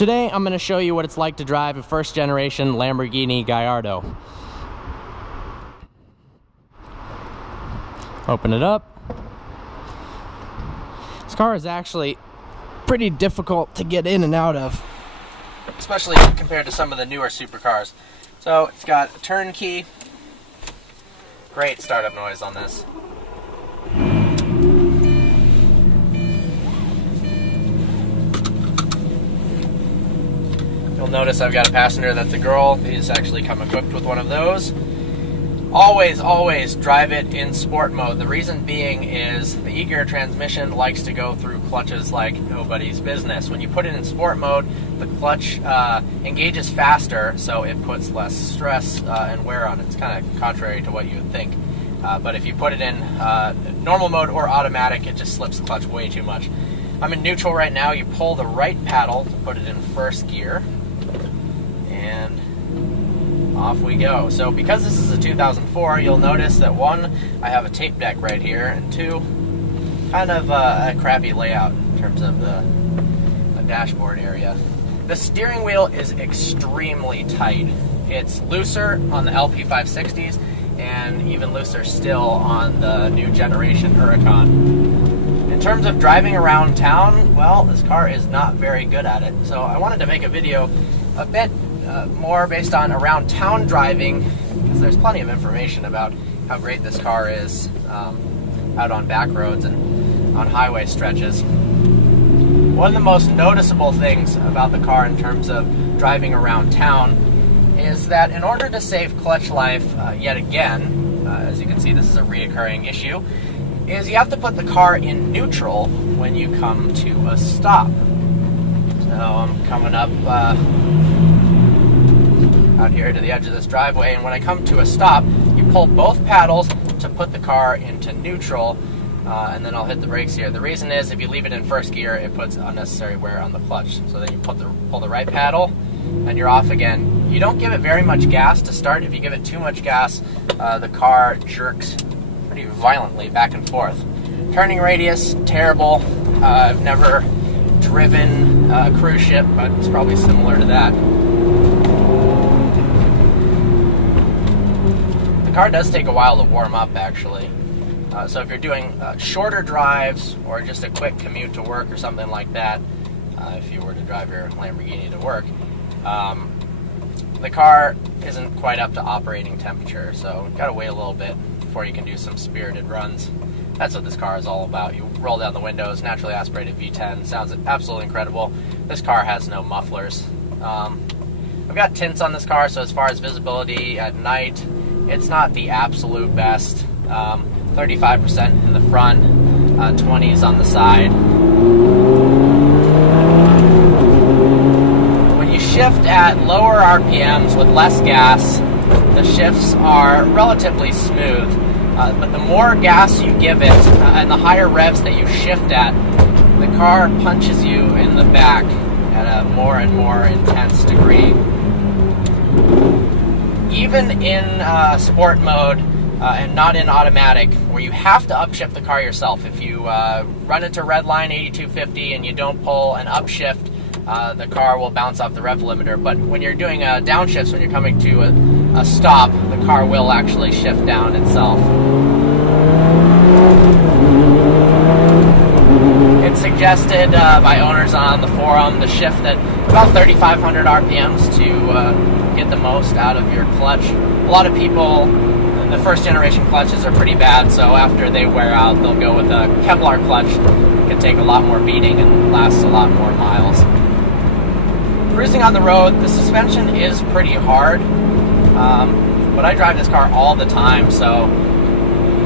Today I'm going to show you what it's like to drive a first generation Lamborghini Gallardo. Open it up. This car is actually pretty difficult to get in and out of, especially compared to some of the newer supercars. So it's got a turn key. Great startup noise on this. You'll notice I've got a passenger that's a girl. He's actually come equipped with one of those. Always drive it in sport mode. The reason being is the E-gear transmission likes to go through clutches like nobody's business. When you put it in sport mode, the clutch engages faster, so it puts less stress and wear on it. It's kind of contrary to what you would think. But if you put it in normal mode or automatic, it just slips the clutch way too much. I'm in neutral right now. You pull the right paddle to put it in first gear, and off we go. So because this is a 2004, you'll notice that one, I have a tape deck right here, and two, kind of a crappy layout in terms of the dashboard area. The steering wheel is extremely tight. It's looser on the LP560s and even looser still on the new generation Huracan. In terms of driving around town, well, this car is not very good at it. So I wanted to make a video a bit more based on around town driving, because there's plenty of information about how great this car is out on back roads and on highway stretches. One of the most noticeable things about the car in terms of driving around town is that in order to save clutch life, yet again, as you can see, this is a reoccurring issue, is you have to put the car in neutral when you come to a stop. So I'm coming up out here to the edge of this driveway, and when I come to a stop, you pull both paddles to put the car into neutral, and then I'll hit the brakes here. The reason is if you leave it in first gear, it puts unnecessary wear on the clutch. So then you pull the right paddle, and you're off again. You don't give it very much gas to start. If you give it too much gas, the car jerks pretty violently back and forth. Turning radius, terrible. I've never driven a cruise ship, but it's probably similar to that. The car does take a while to warm up, actually. So if you're doing shorter drives or just a quick commute to work or something like that, if you were to drive your Lamborghini to work, the car isn't quite up to operating temperature, so you've got to wait a little bit before you can do some spirited runs. That's what this car is all about. You roll down the windows, naturally aspirated V10, sounds absolutely incredible. This car has no mufflers. I've got tints on this car, so as far as visibility at night, it's not the absolute best. 35% in the front, 20s on the side. When you shift at lower RPMs with less gas, the shifts are relatively smooth. But the more gas you give it, and the higher revs that you shift at, the car punches you in the back at a more and more intense degree. Even in sport mode and not in automatic, where you have to upshift the car yourself. If you run into red line 8250 and you don't pull an upshift, the car will bounce off the rev limiter. But when you're doing downshifts, when you're coming to a stop, the car will actually shift down itself. It's suggested by owners on the forum to shift at about 3,500 RPMs to get the most out of your clutch. A lot of people, the first generation clutches are pretty bad, so after they wear out, they'll go with a Kevlar clutch. It can take a lot more beating and lasts a lot more miles. Cruising on the road, the suspension is pretty hard, but I drive this car all the time, so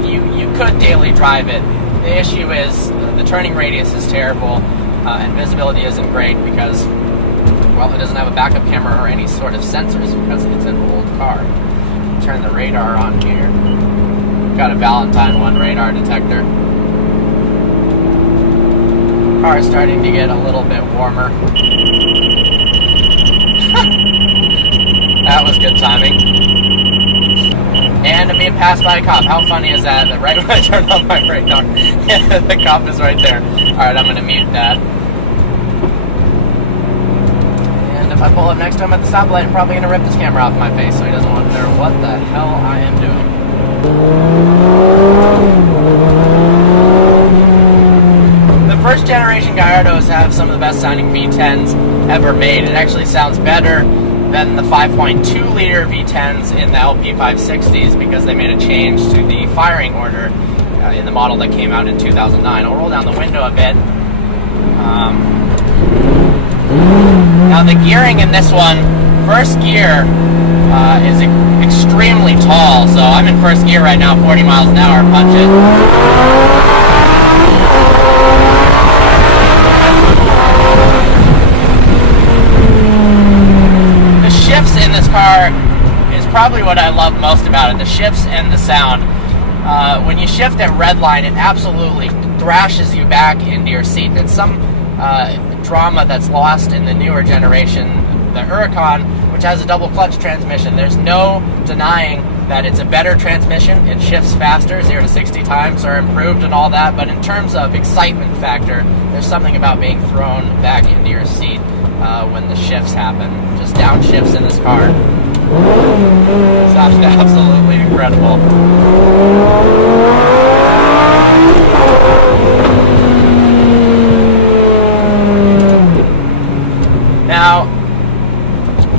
you could daily drive it. The issue is the turning radius is terrible, and visibility isn't great because, well, it doesn't have a backup camera or any sort of sensors because it's an old car. Turn the radar on here. Got a Valentine 1 radar detector. Car is starting to get a little bit warmer. That was good timing. And I'm being passed by a cop. How funny is that? That right when I turned on my radar, the cop is right there. Alright, I'm going to mute that. if I pull up next to him at the stoplight, I'm probably going to rip this camera off my face, so he doesn't want to know what the hell I am doing. The first generation Gallardos have some of the best sounding V10s ever made. It actually sounds better than the 5.2 liter V10s in the LP560s because they made a change to the firing order in the model that came out in 2009. I'll roll down the window a bit. Now the gearing in this one, first gear is extremely tall, so I'm in first gear right now, 40 miles an hour, punch it. The shifts in this car is probably what I love most about it, the shifts and the sound. When you shift at redline, it absolutely thrashes you back into your seat. It's some drama that's lost in the newer generation, the Huracan, which has a double clutch transmission. There's no denying that it's a better transmission. It shifts faster, 0 to 60 times are improved and all that, but in terms of excitement factor, there's something about being thrown back into your seat when the shifts happen. Just downshifts in this car. It's absolutely incredible. Now,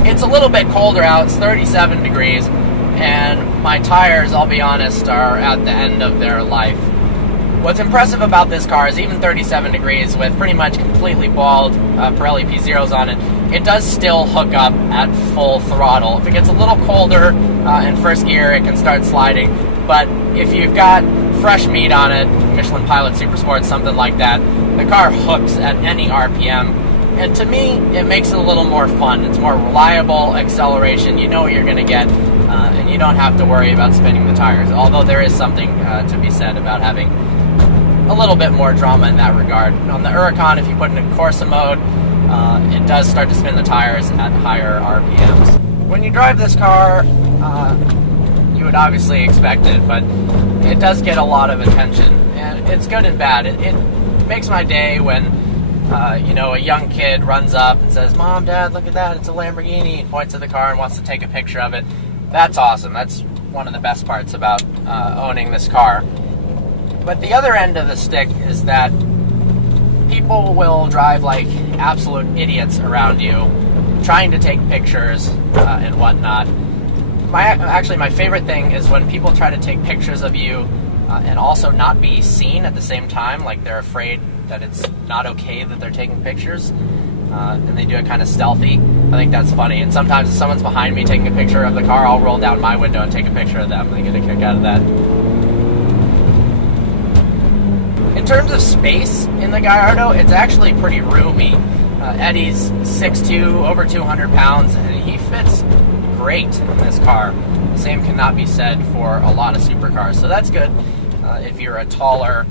it's a little bit colder out, it's 37 degrees, and my tires, I'll be honest, are at the end of their life. What's impressive about this car is even 37 degrees with pretty much completely bald Pirelli P0s on it, it does still hook up at full throttle. If it gets a little colder in first gear, it can start sliding, but if you've got fresh meat on it, Michelin Pilot Super Sport, something like that, the car hooks at any RPM. And to me, it makes it a little more fun. It's more reliable acceleration. You know what you're going to get, and you don't have to worry about spinning the tires. Although there is something to be said about having a little bit more drama in that regard. On the Huracan, if you put it in Corsa mode, it does start to spin the tires at higher RPMs. When you drive this car, you would obviously expect it, but it does get a lot of attention. And it's good and bad. It makes my day when you know, a young kid runs up and says, "Mom, Dad, look at that, it's a Lamborghini," and points at the car and wants to take a picture of it. That's awesome. That's one of the best parts about owning this car. But the other end of the stick is that people will drive like absolute idiots around you, trying to take pictures and whatnot. My favorite thing is when people try to take pictures of you and also not be seen at the same time, like they're afraid that it's not okay that they're taking pictures, and they do it kind of stealthy. I think that's funny. And sometimes if someone's behind me taking a picture of the car, I'll roll down my window and take a picture of them. They get a kick out of that. In terms of space in the Gallardo, it's actually pretty roomy. Eddie's 6'2", over 200 pounds, and he fits great in this car. The same cannot be said for a lot of supercars, so that's good. If you're a taller,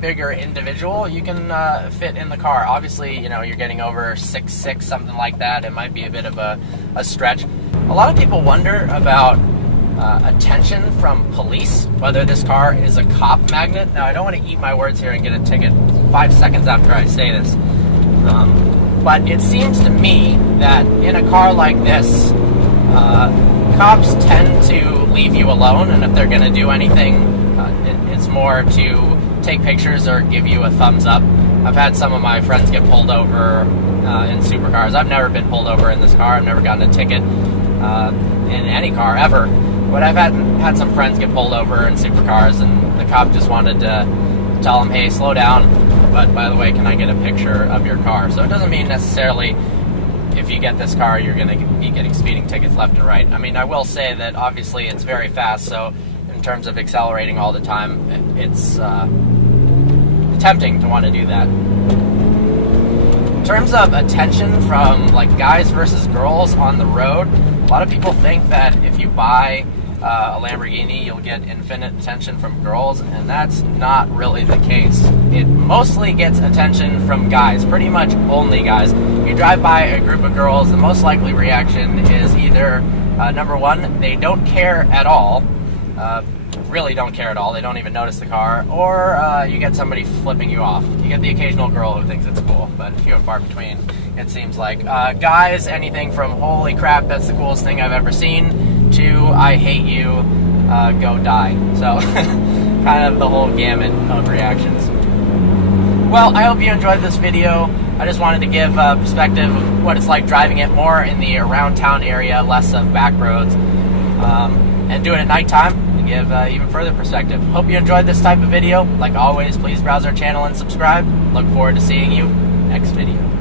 bigger individual, you can fit in the car. Obviously, you know, you're getting over 6'6", something like that. It might be a bit of a stretch. A lot of people wonder about attention from police, whether this car is a cop magnet. Now, I don't want to eat my words here and get a ticket 5 seconds after I say this, but it seems to me that in a car like this, cops tend to leave you alone, and if they're going to do anything, it's more to take pictures or give you a thumbs up. I've had some of my friends get pulled over in supercars. I've never been pulled over in this car. I've never gotten a ticket in any car ever. But I've had some friends get pulled over in supercars, and the cop just wanted to tell them, "Hey, slow down, but by the way, can I get a picture of your car?" So it doesn't mean necessarily if you get this car, you're going to be getting speeding tickets left and right. I mean, I will say that obviously it's very fast, so in terms of accelerating all the time, it's tempting to want to do that. In terms of attention from like guys versus girls on the road, a lot of people think that if you buy a Lamborghini, you'll get infinite attention from girls, and that's not really the case. It mostly gets attention from guys, pretty much only guys. If you drive by a group of girls, the most likely reaction is either, number one, they don't care at all, really don't care at all, they don't even notice the car, or you get somebody flipping you off. You get the occasional girl who thinks it's cool, but few and far between. it seems like. Guys, anything from holy crap, that's the coolest thing I've ever seen, to I hate you, go die. So kind of the whole gamut of reactions. Well, I hope you enjoyed this video. I just wanted to give a perspective of what it's like driving it more in the around town area, less of back roads, and doing it at nighttime to give even further perspective. Hope you enjoyed this type of video. Like always, please browse our channel and subscribe. Look forward to seeing you next video.